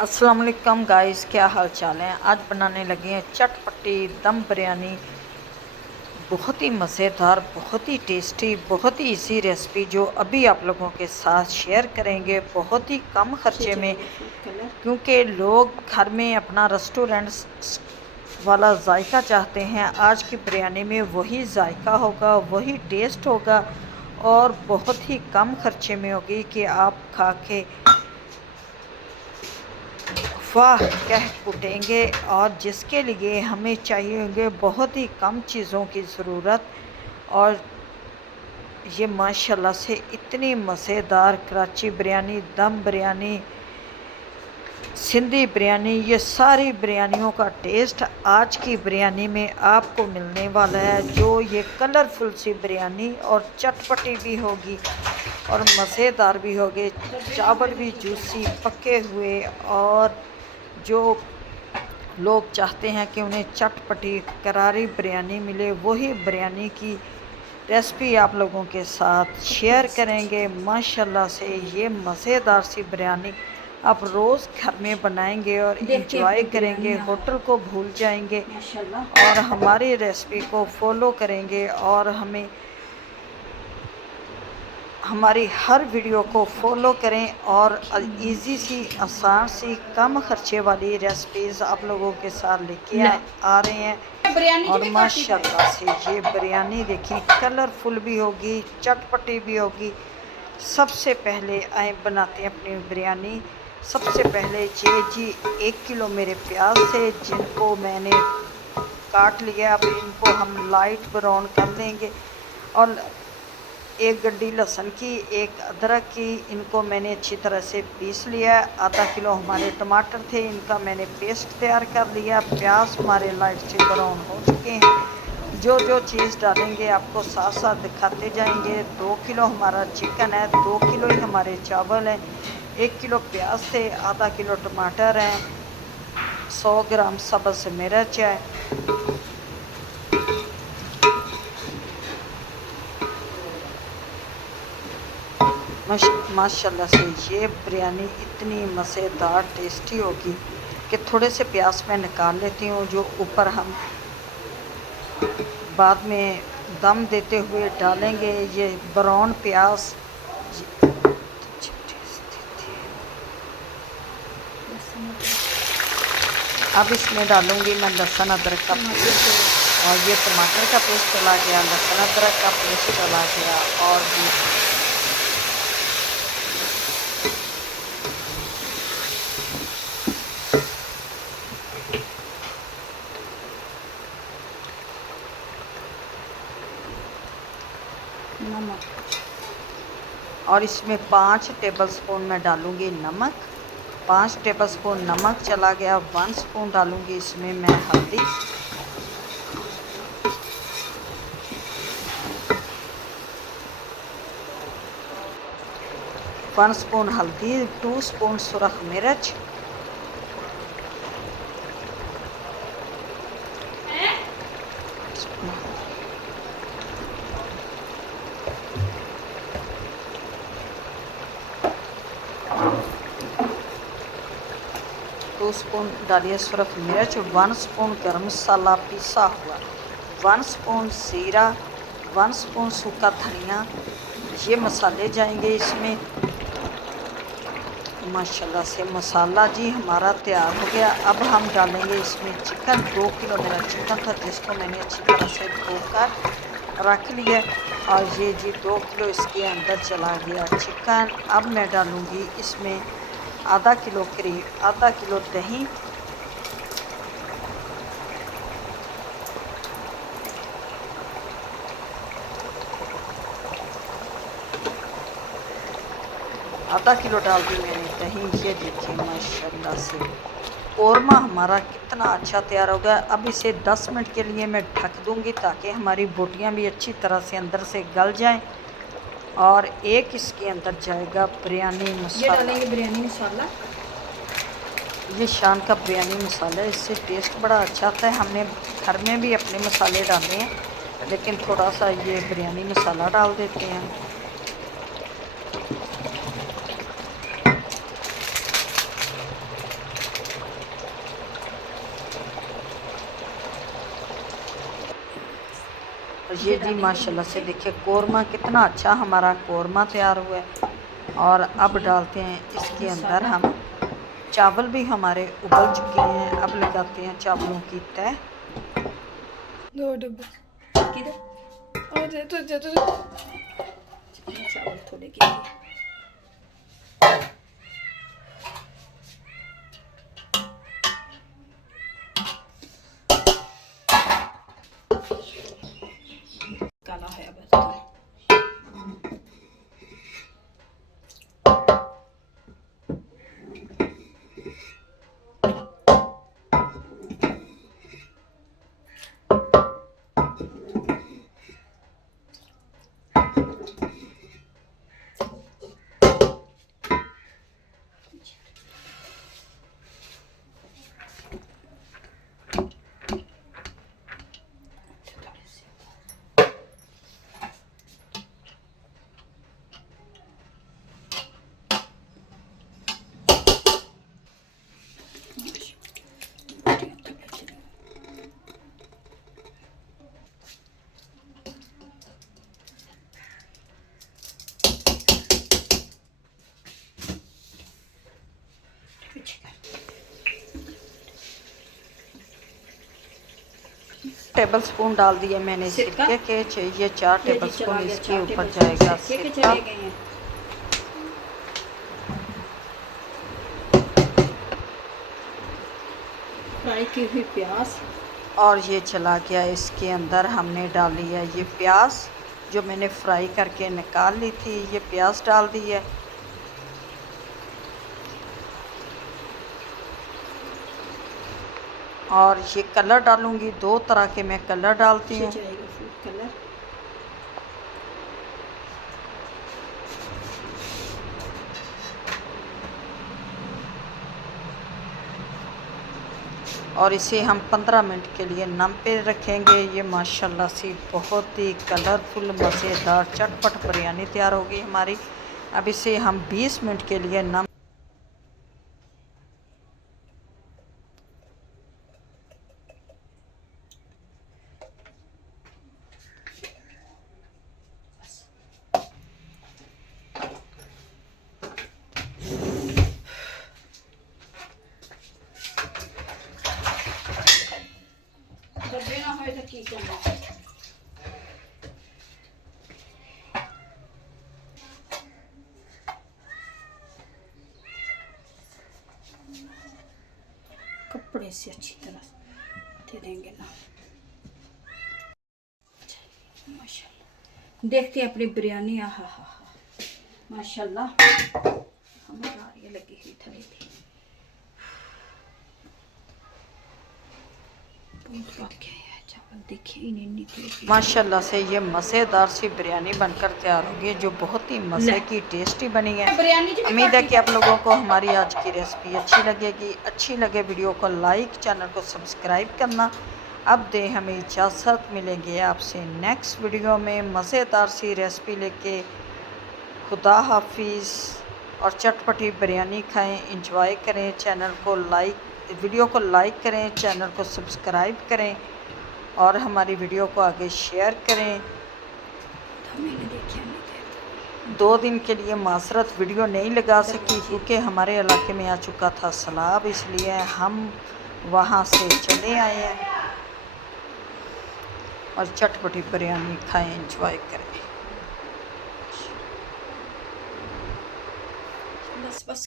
अस्सलाम वालेकुम गाइस, क्या हाल चाल है। आज बनाने लगे हैं चटपटी दम बिरयानी। बहुत ही मज़ेदार, बहुत ही टेस्टी, बहुत ही इजी रेसिपी जो अभी आप लोगों के साथ शेयर करेंगे बहुत ही कम खर्चे में, क्योंकि लोग घर में अपना रेस्टोरेंट वाला जायका चाहते हैं। आज की बिरयानी में वही जायका होगा, वही टेस्ट होगा और बहुत ही कम खर्चे में होगी कि आप खा के वाह कह उठेंगे। और जिसके लिए हमें चाहिए होंगे बहुत ही कम चीज़ों की ज़रूरत। और ये माशाल्लाह से इतनी मज़ेदार कराची बिरयानी, दम बिरयानी, सिंधी बिरयानी, ये सारी बिरयानियों का टेस्ट आज की बिरयानी में आपको मिलने वाला है। जो ये कलरफुल सी बिरयानी और चटपटी भी होगी और मज़ेदार भी होगी। चावल भी जूसी पके हुए, और जो लोग चाहते हैं कि उन्हें चटपटी करारी बिरयानी मिले, वही बिरयानी की रेसिपी आप लोगों के साथ शेयर करेंगे। माशाल्लाह से ये मज़ेदार सी बिरयानी आप रोज़ घर में बनाएंगे और इंजॉय करेंगे, होटल को भूल जाएंगे और हमारी रेसिपी को फॉलो करेंगे और हमारी हर वीडियो को फॉलो करें। और इजी सी, आसान सी, कम खर्चे वाली रेसिपीज़ आप लोगों के साथ लेके आ रहे हैं। और माशाल्लाह से ये बिरयानी देखिए कलरफुल भी होगी, चटपटी भी होगी। सबसे पहले आए बनाते हैं अपनी बिरयानी। सबसे पहले जी 1 किलो मेरे प्याज थे, जिनको मैंने काट लिया। अब इनको हम लाइट ब्राउन कर लेंगे। और 1 गड्डी लहसुन की, 1 अदरक की, इनको मैंने अच्छी तरह से पीस लिया। आधा किलो हमारे टमाटर थे, इनका मैंने पेस्ट तैयार कर लिया। प्याज हमारे लाइट से ब्राउन हो चुके हैं। जो जो चीज़ डालेंगे आपको साथ साथ दिखाते जाएंगे। 2 किलो हमारा चिकन है, 2 किलो ही हमारे चावल हैं, 1 किलो प्याज थे, आधा किलो टमाटर हैं, 100 ग्राम सब्ज़ मिर्च है। माशाल्लाह से ये बिरयानी इतनी मज़ेदार टेस्टी होगी कि थोड़े से प्याज मैं निकाल लेती हूँ, जो ऊपर हम बाद में दम देते हुए डालेंगे। ये ब्राउन प्याज अब इसमें डालूँगी मैं लहसुन अदरक का पेस्ट। और ये टमाटर का पेस्ट चला गया, लहसुन अदरक का पेस्ट चला गया, और भी नमक। और इसमें 5 टेबलस्पून मैं डालूँगी नमक। 5 टेबलस्पून नमक चला गया। 1 स्पून डालूँगी इसमें मैं हल्दी। वन स्पून हल्दी, 2 स्पून सुरख मिर्च, 2 स्पून डालिए सुरख मिर्च, 1 स्पून गरम मसाला पिसा हुआ, 1 स्पून ज़ीरा, 1 स्पून सूखा धनिया। ये मसाले जाएंगे इसमें। माशाल्लाह से मसाला जी हमारा तैयार हो गया। अब हम डालेंगे इसमें चिकन। 2 किलो मेरा चिकन था, जिसको मैंने अच्छी तरह से धोकर रख लिया। और ये जी 2 किलो इसके अंदर चला गया चिकन। अब मैं डालूँगी इसमें आधा किलो करीब, आधा किलो दही, आधा किलो डाल दी मैंने दही। ये देखिए माशाल्लाह से कौरमा हमारा कितना अच्छा तैयार हो गया। अब इसे 10 मिनट के लिए मैं ढक दूंगी, ताकि हमारी बोटियां भी अच्छी तरह से अंदर से गल जाएं। और एक इसके अंदर जाएगा बिरयानी मसाला। ये डालेंगे बिरयानी मसाला। ये शान का बिरयानी मसाला, इससे टेस्ट बड़ा अच्छा आता है। हमने घर में भी अपने मसाले डाले हैं, लेकिन थोड़ा सा ये बिरयानी मसाला डाल देते हैं। ये जी माशाल्लाह से देखिए कोरमा कितना अच्छा हमारा कोरमा तैयार हुआ है। और अब डालते हैं इसके अंदर हम चावल भी हमारे उबल चुके हैं। अब लगाते हैं चावलों की तह। 2 डब्बे किधर और तो चावल थोड़े के काला है अब तो। टेबल स्पून डाल दिए मैंने सिरके के। चाहिए 4 टेबल स्पून इसके ऊपर जाएगा सिरका। फ्राई की हुई प्याज और ये चला गया इसके अंदर। हमने डाली है ये प्याज जो मैंने फ्राई करके निकाल ली थी। ये प्याज डाल दी है। और ये कलर डालूंगी। 2 तरह के मैं कलर डालती हूँ। कलर और इसे हम 15 मिनट के लिए नम पे रखेंगे। ये माशाल्लाह से बहुत ही कलरफुल मज़ेदार चटपट बिरयानी तैयार होगी हमारी। अब इसे हम 20 मिनट के लिए नम डब्बे ना होए तो की करना। कपड़े से अच्छी तरह दे देंगे ना। माशाल्लाह देखते हैं अपनी बिरयानी। आहा हा हा माशाल्लाह हमारा ये लगी हुई थी। माशाल्लाह से ये मज़ेदार सी बिरयानी बनकर तैयार होगी जो बहुत ही मज़े की टेस्टी बनी है। उम्मीद है कि आप लोगों को हमारी आज की रेसिपी अच्छी लगेगी। अच्छी लगे वीडियो को लाइक, चैनल को सब्सक्राइब करना। अब दे हमें इजाज़त। मिलेंगे आपसे नेक्स्ट वीडियो में मज़ेदार सी रेसिपी लेके। खुदा हाफिज़। और चटपटी बिरयानी खाएं, इंजॉय करें। चैनल को लाइक, वीडियो को लाइक करें, चैनल को सब्सक्राइब करें और हमारी वीडियो को आगे शेयर करें। 2 दिन के लिए मासरत वीडियो नहीं लगा सकी क्योंकि हमारे इलाके में आ चुका था सैलाब, इसलिए हम वहाँ से चले आए हैं। और चटपटी बिरयानी खाएं, इंजॉय करें। बस बस।